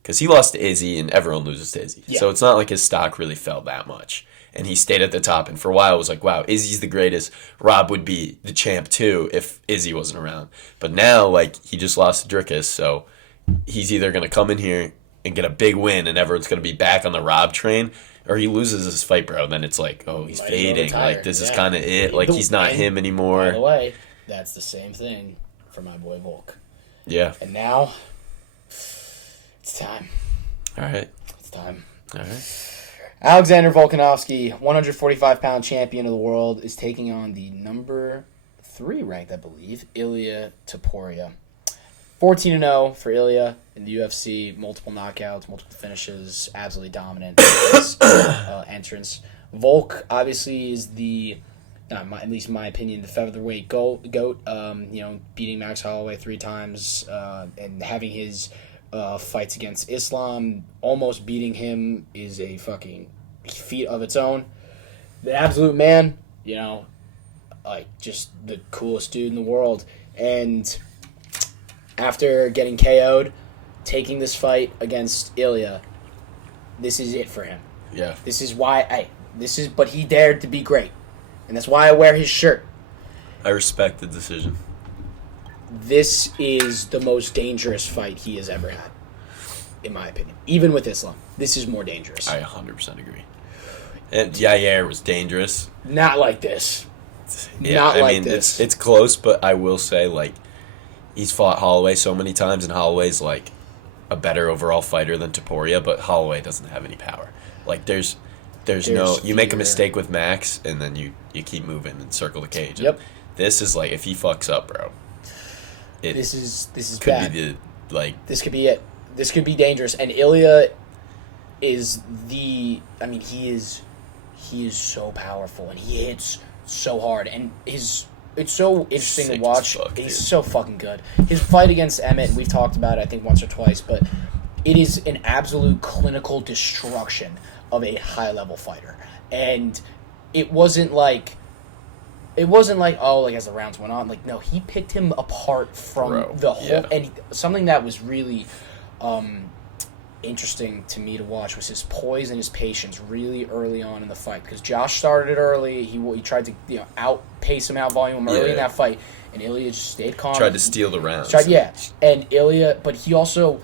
Because he lost to Izzy, and everyone loses to Izzy. Yeah. So it's not like his stock really fell that much. And he stayed at the top, and for a while it was like, wow, Izzy's the greatest. Rob would be the champ, too, if Izzy wasn't around. But now, like, he just lost to Drickus, so he's either going to come in here and get a big win, and everyone's going to be back on the Rob train, or he loses his fight, bro, and then it's like, oh, he's fading. Like, this is kind of it. Like, he's not him anymore. By the way, that's the same thing for my boy Volk. Yeah. And now, it's time. All right. It's time. All right. Alexander Volkanovski, 145-pound champion of the world, is taking on the number 3 ranked, I believe, Ilia Topuria. 14-0 for Ilia in the UFC, multiple knockouts, multiple finishes, absolutely dominant entrance. Volk obviously is at least in my opinion, the featherweight goat. Beating Max Holloway 3 times and having his fights against Islam, almost beating him is a fucking feat of its own. The absolute man, just the coolest dude in the world. And after getting KO'd, taking this fight against Ilia, this is it for him. Yeah. This is why but he dared to be great. And that's why I wear his shirt. I respect the decision. This is the most dangerous fight he has ever had, in my opinion. Even with Islam, this is more dangerous. I 100% agree. And Yair was dangerous. Not like this. Yeah, I mean, it's close, but I will say, like, he's fought Holloway so many times, and Holloway's, like, a better overall fighter than Topuria, but Holloway doesn't have any power. Like, there's no... You make a mistake with Max, and then you keep moving and circle the cage. Yep. This is, like, if he fucks up, bro... This is could bad. Be this could be it. This could be dangerous. And Ilia is he is so powerful, and he hits so hard, and it's so interesting to watch. He's so fucking good. His fight against Emmett, we've talked about it, I think once or twice, but it is an absolute clinical destruction of a high level fighter. And it wasn't like as the rounds went on, like, no, he picked him apart from the whole. Yeah. And something that was really interesting to me to watch was his poise and his patience really early on in the fight, because Josh started it early. He tried to outpace him, outvolume him early in that fight, and Ilia just stayed calm. Tried to steal the rounds. And Ilia, but he also,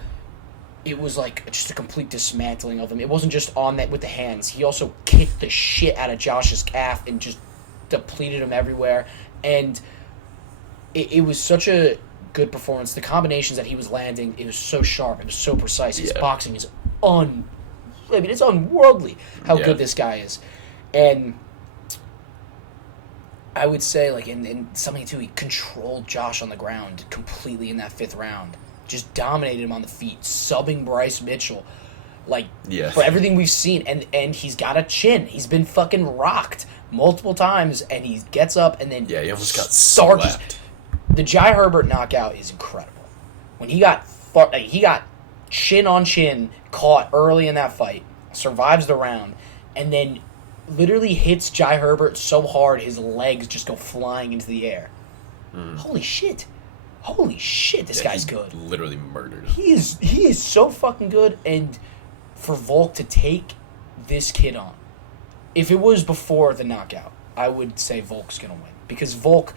it was like just a complete dismantling of him. It wasn't just on that with the hands. He also kicked the shit out of Josh's calf and just depleted him everywhere. And it was such a good performance. The combinations that he was landing, it was so sharp, it was so precise. His boxing is it's unworldly how good this guy is. And I would say, like, in something too, he controlled Josh on the ground completely in that 5th round. Just dominated him on the feet, subbing Bryce Mitchell. For everything we've seen. And he's got a chin. He's been fucking rocked multiple times, and he gets up and then he almost got slapped. The Jai Herbert knockout is incredible. When he got chin on chin, caught early in that fight, survives the round, and then literally hits Jai Herbert so hard his legs just go flying into the air. Holy shit, this guy's good. Literally murdered him. He is so fucking good. And for Volk to take this kid on, if it was before the knockout, I would say Volk's gonna win, because Volk,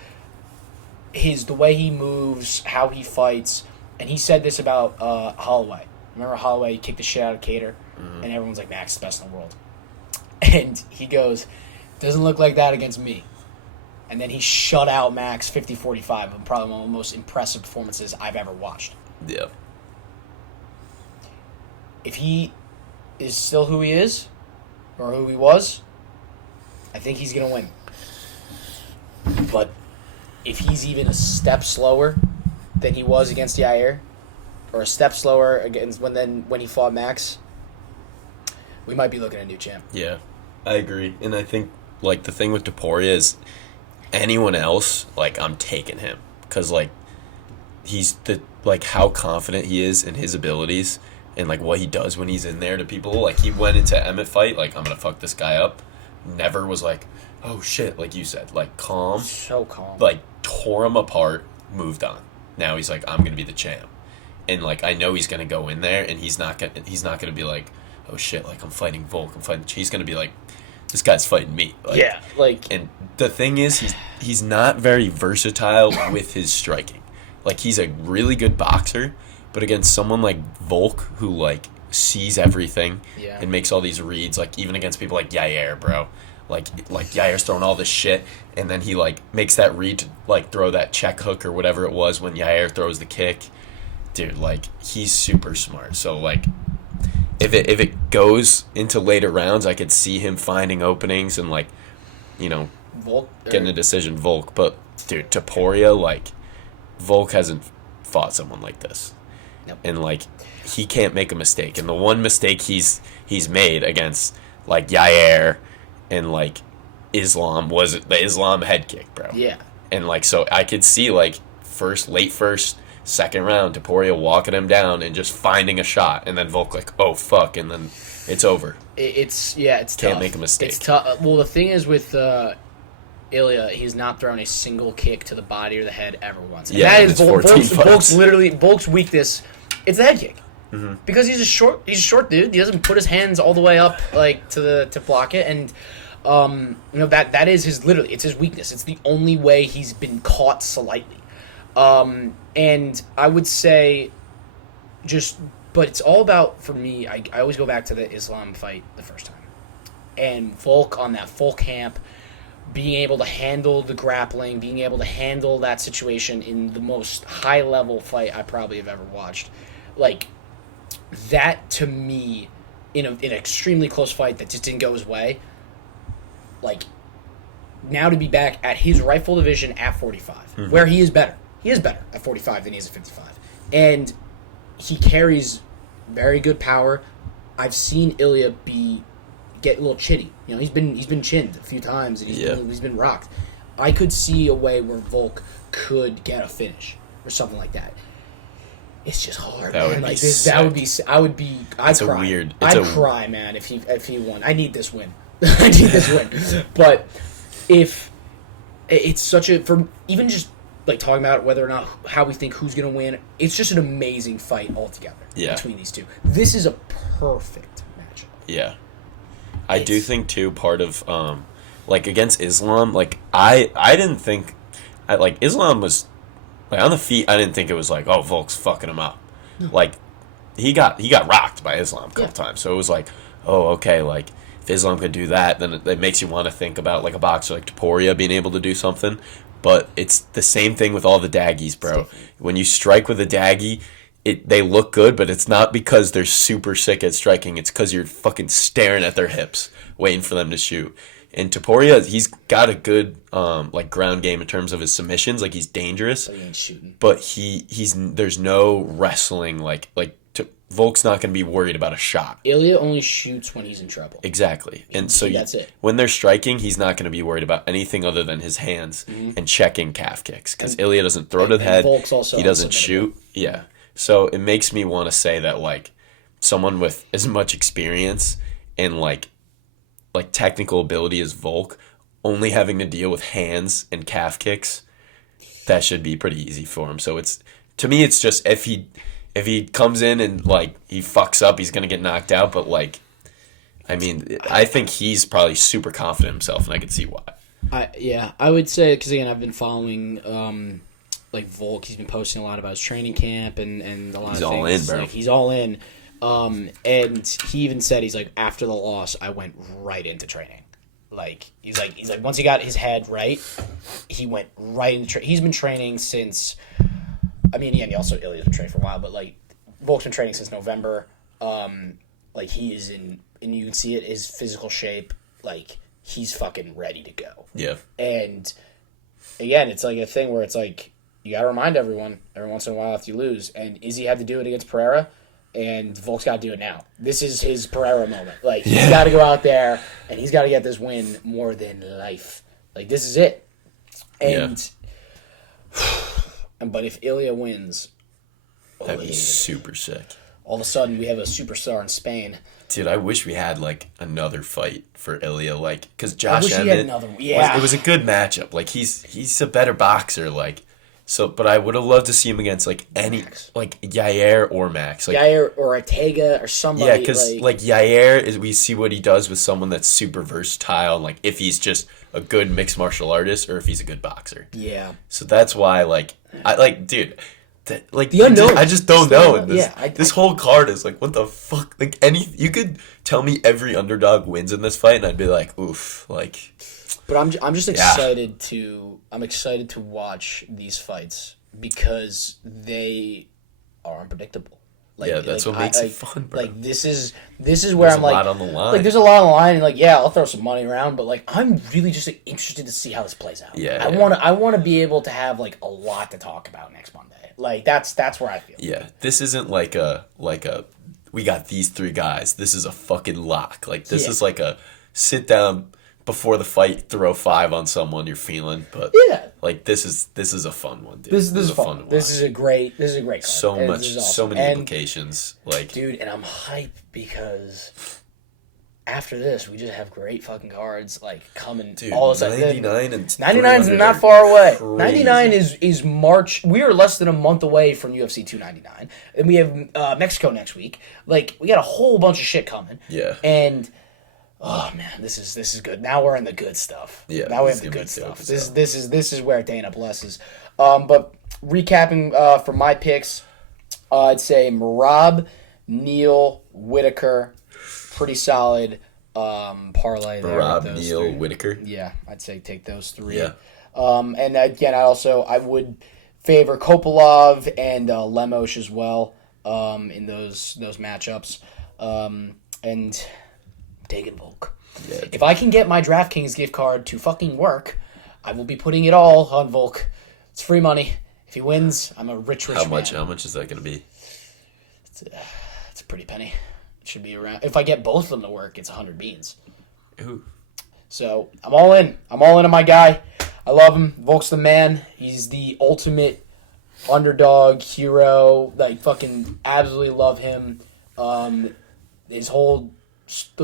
the way he moves, how he fights, and he said this about Holloway. Remember Holloway kicked the shit out of Cater, and everyone's like, Max is the best in the world, and he goes, doesn't look like that against me. And then he shut out Max 50-45, and probably one of the most impressive performances I've ever watched. Yeah. If he is still who he is, or who he was, I think he's going to win. But if he's even a step slower than he was against Yair, or a step slower against when he fought Max, we might be looking at a new champ. Yeah, I agree. And I think, like, the thing with Topuria is anyone else, like, I'm taking him. Because, like, he's how confident he is in his abilities and, like, what he does when he's in there to people. Like, he went into Emmett fight, like, I'm going to fuck this guy up. Never was like, oh, shit, like you said. Like, calm. So calm. Like, tore him apart, moved on. Now he's like, I'm gonna be the champ, and like I know he's gonna go in there, and he's not gonna be like, oh shit, like I'm fighting Volk, he's gonna be like, this guy's fighting me. Like, yeah, like, and the thing is, he's not very versatile with his striking. Like, he's a really good boxer, but against someone like Volk, who like sees everything and makes all these reads, like even against people like Yair, bro. Like Yair's throwing all this shit, and then he like makes that read to like throw that check hook or whatever it was when Yair throws the kick. Dude, like he's super smart. So like, if it goes into later rounds, I could see him finding openings and like, you know, Volk, getting a decision. Volk, but dude, Topuria, like Volk hasn't fought someone like this, and like he can't make a mistake. And the one mistake he's made against like Yair and like Islam was the Islam head kick, bro. Yeah. And like, so I could see like late first, second round, Topuria walking him down and just finding a shot, and then Volk like, oh fuck, and then it's over. It's can't tough. make a mistake. It's tough. Well, the thing is with Ilya, he's not thrown a single kick to the body or the head ever once. And that is Volk's weakness. It's the head kick. Mm-hmm. Because he's a short dude. He doesn't put his hands all the way up like to block it, and you know that is it's his weakness. It's the only way he's been caught slightly. And I would say but it's all about, for me, I always go back to the Islam fight the first time. And Volk on that full camp, being able to handle the grappling, being able to handle that situation in the most high-level fight I probably have ever watched. Like, that, to me, in an extremely close fight that just didn't go his way, like, now to be back at his rightful division at 45, where he is better. He is better at 45 than he is at 55. And he carries very good power. I've seen Ilya get a little chitty. You know, he's been chinned a few times, and he's been rocked. I could see a way where Volk could get a finish or something like that. It's just hard. That would be sick. I'd cry. Weird. I'd cry, man, if he won. I need this win. I need this win. But if it's such a, for even just like talking about whether or not how we think who's going to win, it's just an amazing fight altogether between these two. This is a perfect matchup. Yeah. I do think too, part of like against Islam, like I didn't think like Islam was like on the feet. I didn't think it was like, oh, Volk's fucking him up. No. Like he got rocked by Islam a couple times, so it was like, oh, okay, like if Islam could do that, then it makes you want to think about like a boxer like Topuria being able to do something. But it's the same thing with all the daggies, bro. When you strike with a daggy, they look good, but it's not because they're super sick at striking. It's because you're fucking staring at their hips, waiting for them to shoot. And Topuria, he's got a good like ground game in terms of his submissions. Like, he's dangerous, but he ain't shooting. But he's there's no wrestling. Volk's not going to be worried about a shot. Ilya only shoots when he's in trouble. Exactly. And so that's it. When they're striking, he's not going to be worried about anything other than his hands and checking calf kicks. Because Ilya doesn't throw to the head. Volk's also he doesn't shoot. Yeah. So it makes me want to say that, like, someone with as much experience and, like technical ability as Volk, only having to deal with hands and calf kicks, that should be pretty easy for him. So to me, it's just if he comes in and, like, he fucks up, he's going to get knocked out. But, like, I mean, I think he's probably super confident in himself, and I can see why. I would say, because, again, I've been following, like, Volk. He's been posting a lot about his training camp and a lot of things. He's all in, bro. Like, he's all in. And he even said, he's like, after the loss, I went right into training. He's like, once he got his head right, he went right into training. He's been training since... I mean, and also Ilya's been training for a while, but, like, Volk's been training since November. Like, he is in, and you can see it, his physical shape, like, he's fucking ready to go. Yeah. And, again, it's like a thing where it's like, you gotta remind everyone, every once in a while if you lose, and Izzy had to do it against Pereira, and Volk's gotta do it now. This is his Pereira moment. Like, he's gotta go out there, and he's gotta get this win more than life. Like, this is it. And... But if Ilya wins... That'd be super sick. All of a sudden, we have a superstar in Spain. Dude, I wish we had, like, another fight for Ilya, like, because I Josh wish he had Emmett, another one. Yeah. it was a good matchup. Like, he's a better boxer, like, so, but I would have loved to see him against, like, like, Yair or Max. Like, Yair or Ortega or somebody. yeah, because, like, Yair, we see what he does with someone that's super versatile, and, like, if he's just a good mixed martial artist or if he's a good boxer. Yeah. So that's why, like, dude... Like the unknown. I just don't know. This whole card is like, what the fuck? Like, you could tell me every underdog wins in this fight, and I'd be like, oof, like. But I'm just excited I'm excited to watch these fights because they are unpredictable. Like, yeah, that's what makes it fun, bro. Like this is where I'm like, there's a lot on the line. Like, there's a lot on the line, and like, yeah, I'll throw some money around, but like, I'm really just like, interested to see how this plays out. Yeah, I want to be able to have like a lot to talk about next Monday. Like that's where I feel. Yeah, this isn't like a we got these three guys. This is a fucking lock. Like, this is like a sit down before the fight, throw 5 on someone you're feeling. But like, this is a fun one, dude. This is fun to watch. This is a great card. So many implications. Like, dude, and I'm hyped because after this, we just have great fucking cards like coming. Dude, all of a sudden, 99 and 99 is not far away. Crazy. 99 is March. We are less than a month away from UFC 299, and we have Mexico next week. Like, we got a whole bunch of shit coming. Yeah. And oh man, this is good. Now we're in the good stuff. Yeah. Now we have the good stuff. This is where Dana blesses. But recapping for my picks, I'd say Merab, Neal, Whitaker. Pretty solid parlay there. Rob, Neal, Whitaker. Yeah, I'd say take those 3. Yeah. And again, I would favor Kopolov and Lemos as well in those matchups. And taking Volk. Yeah. If I can get my DraftKings gift card to fucking work, I will be putting it all on Volk. It's free money. If he wins, I'm a rich man. How much is that going to be? It's a pretty penny. Should be around. If I get both of them to work, it's 100 beans. Ooh. So I'm all in. I'm all in on my guy. I love him. Volk's the man. He's the ultimate underdog hero. Like, fucking absolutely love him. His whole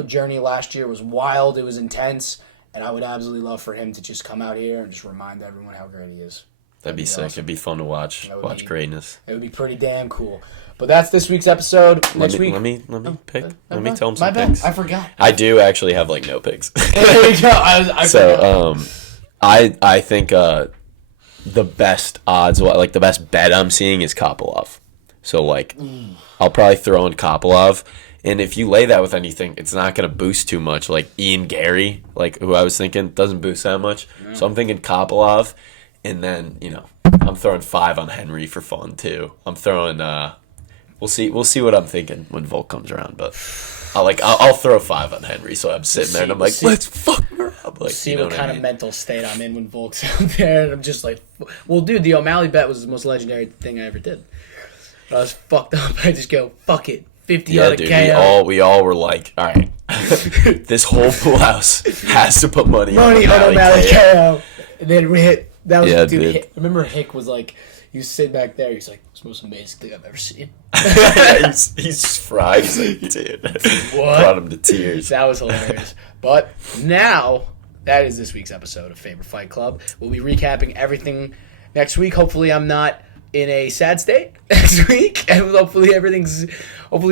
journey last year was wild. It was intense, and I would absolutely love for him to just come out here and just remind everyone how great he is. That'd be sick. Awesome. It'd be fun to watch. Watch greatness. It would be pretty damn cool. But that's this week's episode. Next week. Let me pick. Let me tell him some picks. I forgot. I do actually have like no picks. There you go. I think the best odds, like the best bet I'm seeing is Kopolov. So like, I'll probably throw in Kopolov. And if you lay that with anything, it's not going to boost too much. Like Ian Gary, like who I was thinking, doesn't boost that much. Yeah. So I'm thinking Kopolov. And then, I'm throwing 5 on Henry for fun too. I'm throwing we'll see what I'm thinking when Volk comes around, but I'll throw 5 on Henry, so I'm sitting there and I'm like, let's fuck her up. Like, see what kind of mental state I'm in when Volk's out there, and I'm just like, well, dude, the O'Malley bet was the most legendary thing I ever did. I was fucked up. I just go, fuck it. 50 out of KO. We all were like, all right, this whole pool house has to put money on O'Malley KO. And then we hit. That was dude. Hick. Remember Hick was like, he was sitting back there. He's like, it's the most amazing thing I've ever seen. he's fried. He's like, dude, what? Brought him to tears. That was hilarious. But now, that is this week's episode of Faber Fight Club. We'll be recapping everything next week. Hopefully, I'm not in a sad state next week, and hopefully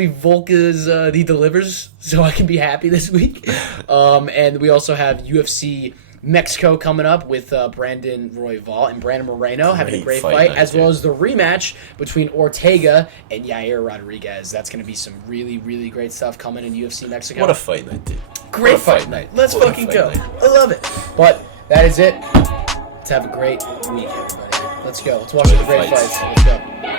Volk he delivers, so I can be happy this week. And we also have UFC Mexico coming up with Brandon Royval and Brandon Moreno having a great fight, as well as the rematch between Ortega and Yair Rodriguez. That's going to be some really, really great stuff coming in UFC Mexico. What a fight night, dude. Great fight night. Let's fucking go. I love it. But that is it. Let's have a great week, everybody. Let's go. Let's watch the great fights. Let's go.